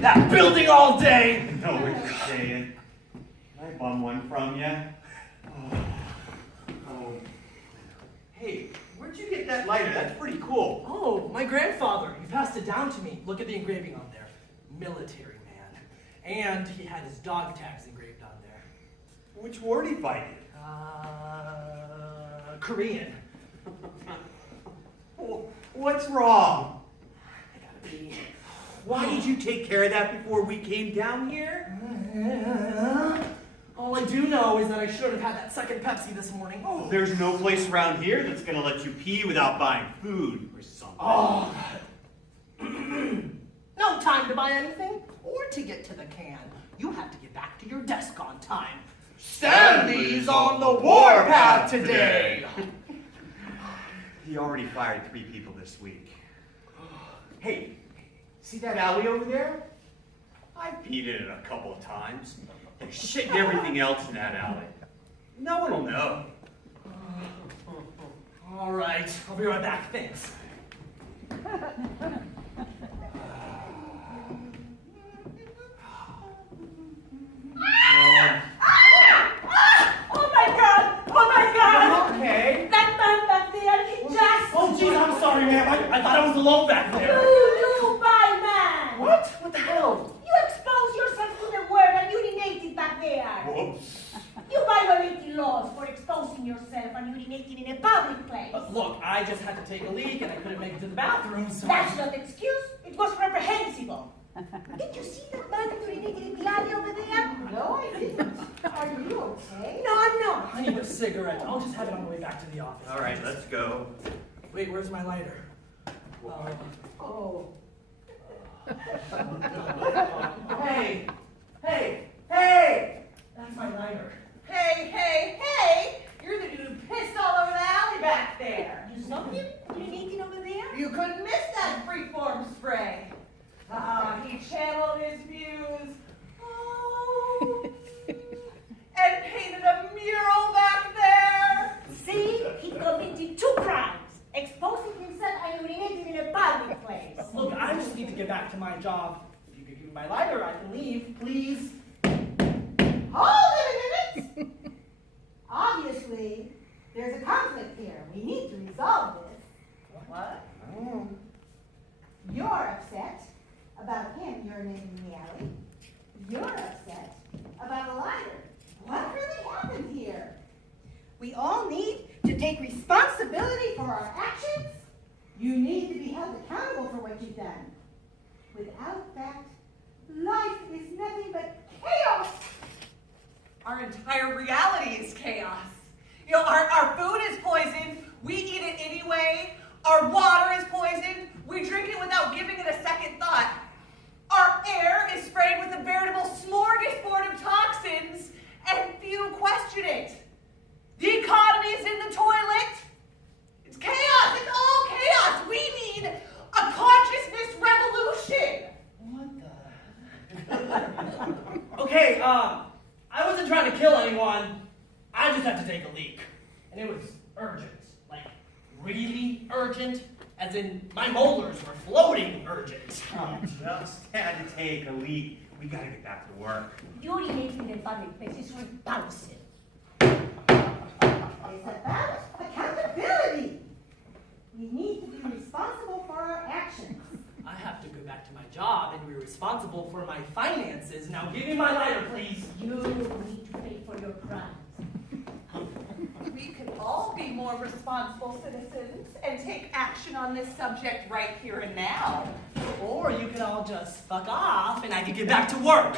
that building all day. No, what you're saying. Can I bum one from you? Oh. Hey, where'd you get that lighter? That's pretty cool. Oh, my grandfather. He passed it down to me. Look at the engraving on there. Military man. And he had his dog tags engraved on there. Which war did he fight in? Korean. What's wrong? I gotta pee. Why did you take care of that before we came down here? All I do know is that I should have had that second Pepsi this morning. Oh. There's no place around here that's gonna let you pee without buying food or something. Oh. No time to buy anything or to get to the can. You have to get back to your desk on time. Stanley's on the warpath today. He already fired 3 people this week. Hey, see that alley over there? I've peed in it a couple of times. There's shit and everything else in that alley. No one will know. All right, I'll be right back. Thanks. Oh my God! Oh my God! Okay. That man back there, he just... Oh, geez, I'm sorry, ma'am. I thought I was alone back there. You by man! What? What the hell? You expose yourself to the world and urinated back there. Whoops. You violated laws for exposing yourself and urinating in a public place. Look, I just had to take a leak and I couldn't make it to the bathroom, so... That's not an excuse. It was reprehensible. Did you see that man that urinated in the alley over there? No, I didn't. Are you okay? No, I'm not. I need a cigarette. I'll just have it on the way back to the office. All right, let's go. Wait, where's my lighter? Oh. Hey! Hey! Hey! That's my lighter. Hey! You're the dude who pissed all over the alley back there. You saw him urinating over there? You couldn't miss that freeform spray. He channeled his views. Oh. And painted a mural back there. See? He committed 2 crimes. Exposing himself and urinating in a public place. Look, I just need to get back to my job. If you could give me my lighter, I can leave, please. Hold it a minute! Obviously, there's a conflict here. We need to resolve this. What? Oh. You're upset about him urinating in the alley. You're upset about a lighter. What really happened here? We all need to take responsibility for our actions. You need to be held accountable for what you've done. Without that, life is nothing but chaos. Our entire reality is chaos. You know, our food is poisoned. We eat it anyway. Our water is poisoned. We drink it without giving it a second thought. Our air is sprayed with a veritable smorgasbord of toxins, and few question it. The economy is in the toilet. It's chaos. It's all chaos. We need a consciousness revolution. What the? Okay, I wasn't trying to kill anyone. I just had to take a leak. And it was urgent. Like, really urgent. As in, my molars were floating urgent. Just had to take a leak. We gotta get back to work. Urinating in public places is repulsive. It's about accountability. We need to be responsible for our actions. I have to go back to my job and be responsible for my finances. Now give me my lighter, please. You need to pay for your crimes. We could all be more responsible citizens and take action on this subject right here and now. Or you could all just fuck off and I could get back to work.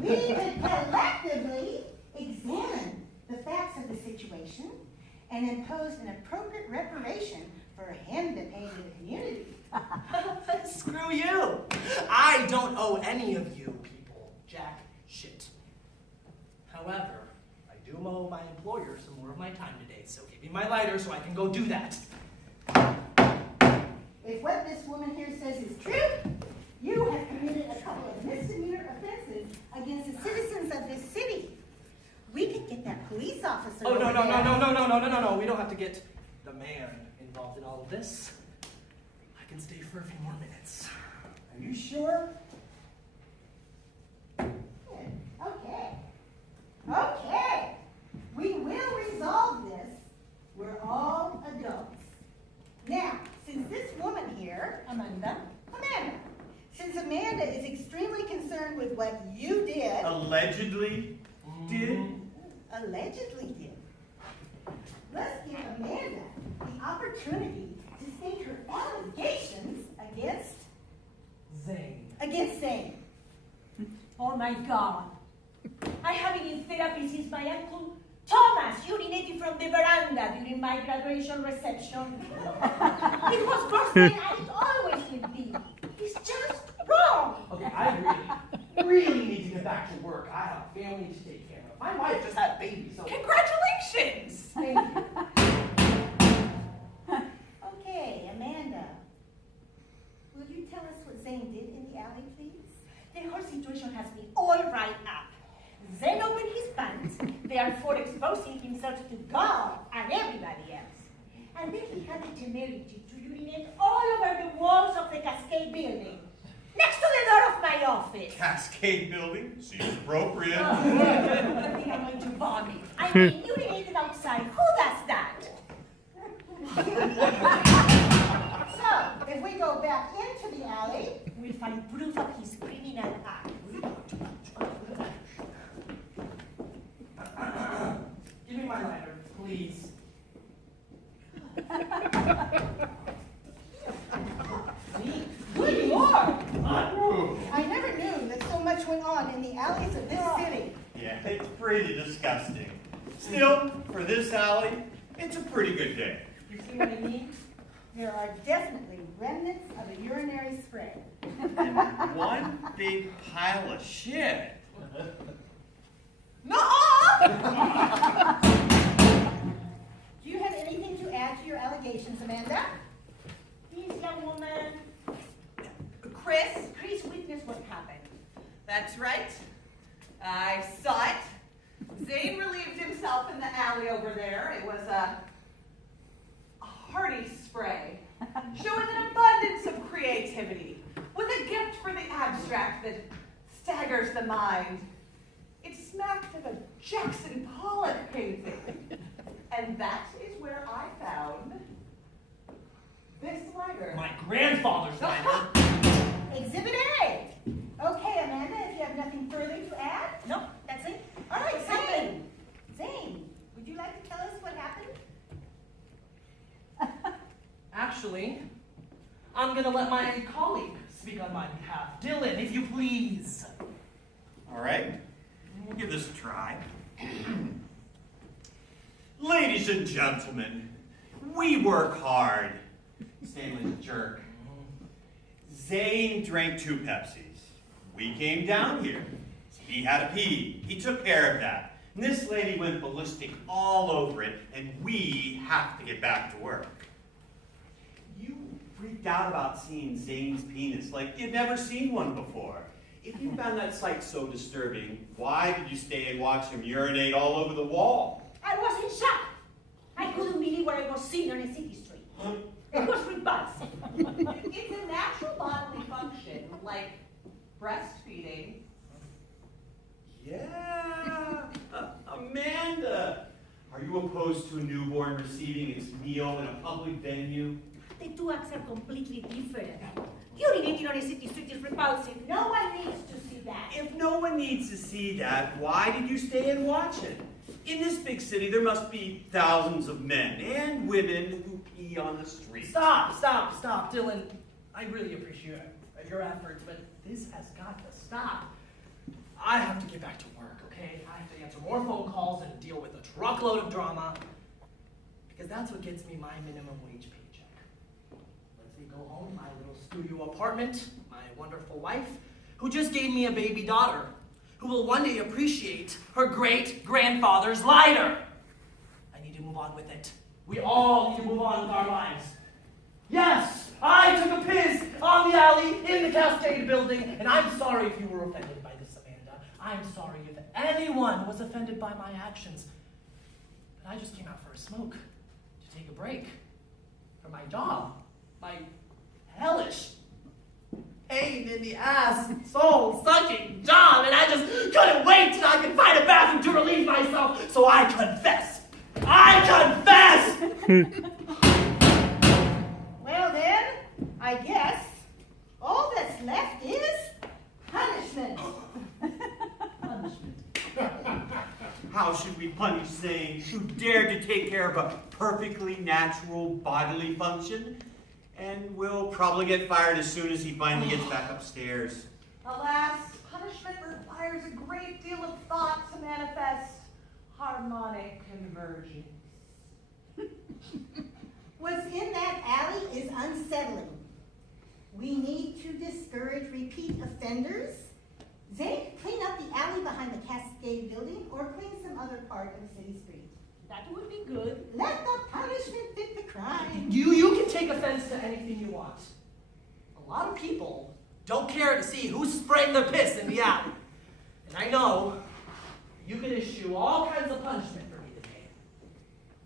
We could collectively examine the facts of the situation and impose an appropriate reparation for him to pay to the community. Screw you. I don't owe any of you people jack shit. However, I do owe my employer some more of my time today, so give me my lighter so I can go do that. If what this woman here says is true, you have committed a couple of misdemeanor offenses against the citizens of this city. We could get that police officer. Oh, no. over there. We don't have to get the man involved in all of this. I can stay for a few more minutes. Are you sure? Amanda. Amanda, since Amanda is extremely concerned with what you did, Allegedly did? allegedly did, let's give Amanda the opportunity to state her allegations against Zane. Oh my God. I have been in therapy since my uncle Thomas urinated from the veranda during my graduation reception. It was worse than I always will be. It's just wrong. Okay, I really need to get back to work. I have a family to take care of. My wife just had a baby, so. Congratulations! Thank you. Okay, Amanda. Will you tell us what Zane did in the alley, please? The whole situation has been all right up. Then opened his pants, therefore exposing himself to God and everybody else. And then he had the temerity to urinate all over the walls of the Cascade building, next to the door of my office. Cascade building? Seems appropriate. I think I'm going to vomit. I mean, urinated outside. Who does that? So, if we go back into the alley, We'll find proof of his criminal act. Give me my lighter, please. good Lord! Ooh. I never knew that so much went on in the alleys of this city. Yeah, it's pretty disgusting. Still, for this alley, it's a pretty good day. You see what I mean? There are definitely remnants of a urinary spray. And one big pile of shit. Nuh-uh! Do you have anything to add to your allegations, Amanda? This young woman, Chris, witnessed what happened. that's right. I saw it. Zane relieved himself in the alley over there. It was a hearty spray, showing an abundance of creativity, with a gift for the abstract that staggers the mind. It smacked of a Jackson Pollock painting. And that is where I found this lighter. My grandfather's lighter. Exhibit A. Okay, Amanda, if you have nothing further to add. No, that's it. All right, Zane. Zane, would you like to tell us what happened? Actually, I'm gonna let my colleague speak on my behalf. Dylan, if you please. All right, we'll give this a try. Ladies and gentlemen, we work hard. Stanley's a jerk. Zane drank 2 Pepsis. We came down here. He had a pee. He took care of that. And this lady went ballistic all over it, and we have to get back to work. You freaked out about seeing Zane's penis like you'd never seen one before. If you found that sight so disturbing, why did you stay and watch him urinate all over the wall? I was in shock. I couldn't believe what I was seeing on a city street. It was repulsive. It's a natural bodily function, like breastfeeding. Yeah, Amanda. Are you opposed to a newborn receiving its meal in a public venue? The two acts are completely different. Urinating on a city street is repulsive. No one needs to see that. If no one needs to see that, why did you stay and watch it? In this big city, there must be thousands of men and women who pee on the street. Stop, Dylan. I really appreciate your efforts, but this has got to stop. I have to get back to work, okay? I have to answer more phone calls and deal with a truckload of drama, because that's what gets me my minimum wage paycheck. Let's me go home, my little studio apartment, my wonderful wife, who just gave me a baby daughter, who will one day appreciate her great-grandfather's lighter. I need to move on with it. We all need to move on with our lives. Yes, I took a piss on the alley in the Cascade building, and I'm sorry if you were offended by this, Amanda. I'm sorry if anyone was offended by my actions. But I just came out for a smoke, to take a break from my job, my hellish pain in the ass, soul-sucking job, and I just couldn't wait till I could find a bathroom to relieve myself, so I confess. I confess! Well then, I guess all that's left is punishment. How should we punish Zane, who dared to take care of a perfectly natural bodily function, and will probably get fired as soon as he finally gets back upstairs? Alas, punishment requires a great deal of thought to manifest harmonic convergence. What's in that alley is unsettling. We need to discourage repeat offenders. Zane, clean up the alley behind the S.A.G.E building or clean some other part of the city street. That would be good. Let the punishment fit the crime. You can take offense to anything you want. A lot of people don't care to see who's spraying their piss in the alley. And I know you could issue all kinds of punishment for me today.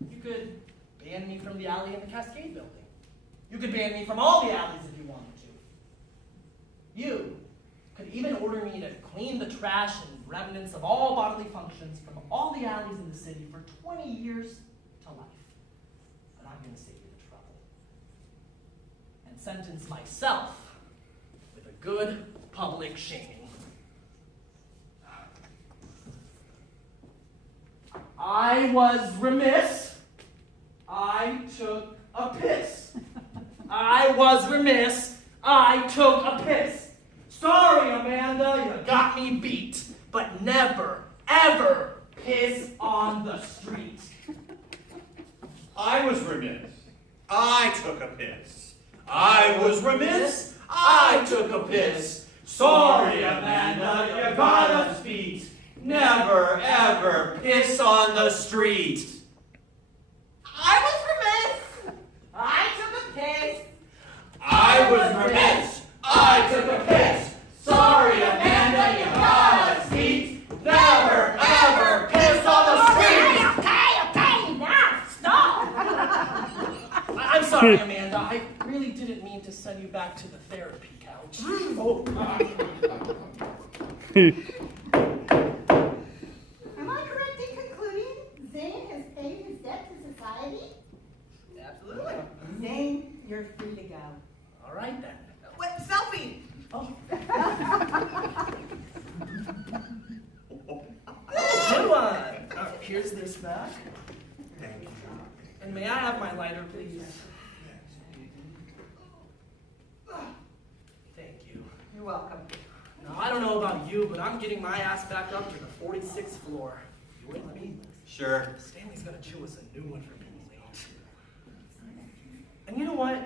You could ban me from the alley in the S.A.G.E building. You could ban me from all the alleys if you wanted to. You could even order me to clean the trash and remnants of all bodily functions from all the alleys in the city for 20 years to life. But I'm going to save you the trouble and sentence myself with a good public shaming. I was remiss. I took a piss. I was remiss. I took a piss. Sorry, Amanda, you got me beat. But never, ever piss on the street. I was remiss. I took a piss. I was remiss. I took a piss. Sorry, Amanda, you got us beat. Never, ever piss on the street. I was remiss. I took a piss. I was remiss. I took a piss. Sorry, Amanda, you got us beat. Never, ever piss on the street. Okay, now stop. I'm sorry, Amanda. I really didn't mean to send you back to the therapy couch. Oh. Am I correct in concluding Zane has paid his debt to society? Absolutely. Zane, you're free to go. All right, then. Wait, selfie. Oh. Good one. Here's this back. Thank you. And may I have my lighter, please? Thank you. You're welcome. Now, I don't know about you, but I'm getting my ass back up to the 46th floor. You with me? Sure. Stanley's gonna chew us a new one for being late. And you know what?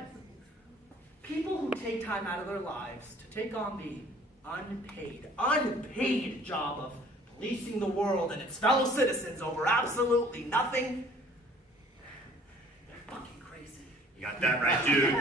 People who take time out of their lives to take on the unpaid job of policing the world and its fellow citizens over absolutely nothing, they're fucking crazy. You got that right, dude.